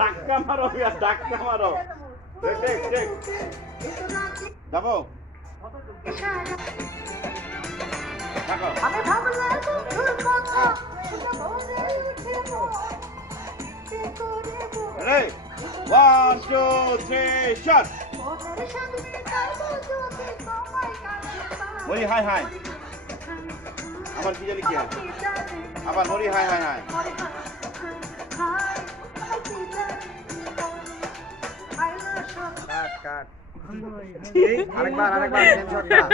ধাক্কা মারো ধাক্কা মারো যাবো Ready? 1, 2, 3, shot! Mori hi hi. Abar ki jali kiya? Abar Mori hi hi hi. Cut. আরেকবার সেম শটটা।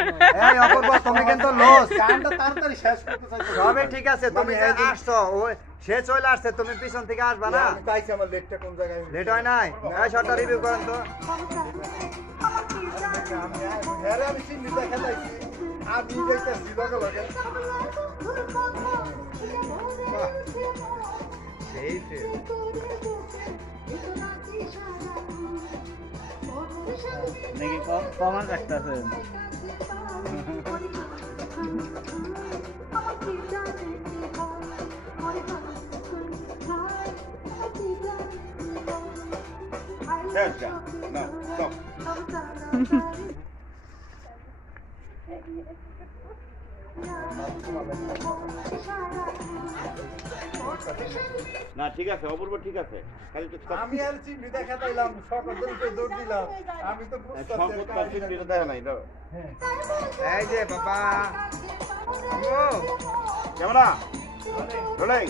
এই অপূর্ব তুমি কিন্তু লস। গানটা তাড়াতাড়ি শেষ করতে চাইছো। সবই ঠিক আছে, তুমি আসছো, সে চলে আসছে, তুমি পিছন থেকে আসবা না। আমি পাইছি আমার লেটটা কোন জায়গায়। লেট হয় নাই? এই শটটা রিভিউ করেন তো। আমি চিনি দেখা যাইছি। আমি যাইতাছি লগে লগে। সেই ফেল। নাকি কমান রাখতেছে No, stop. না ঠিক আছে অপূর্ব ঠিক আছে খালি তো আমি আর চিনি দেখা যাইলাম সকলকে দৌড় দিলাম আমি তো সম্পদ পাচ্ছি এটা দেখা নাই দাও এই যে বাবা ও ক্যামেরা রোলিং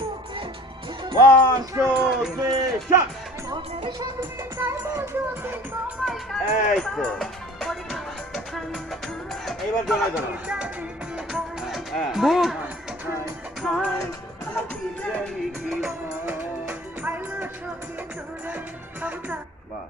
1 2 3 শট এই তো এইবার জমা দাও বুক বাহ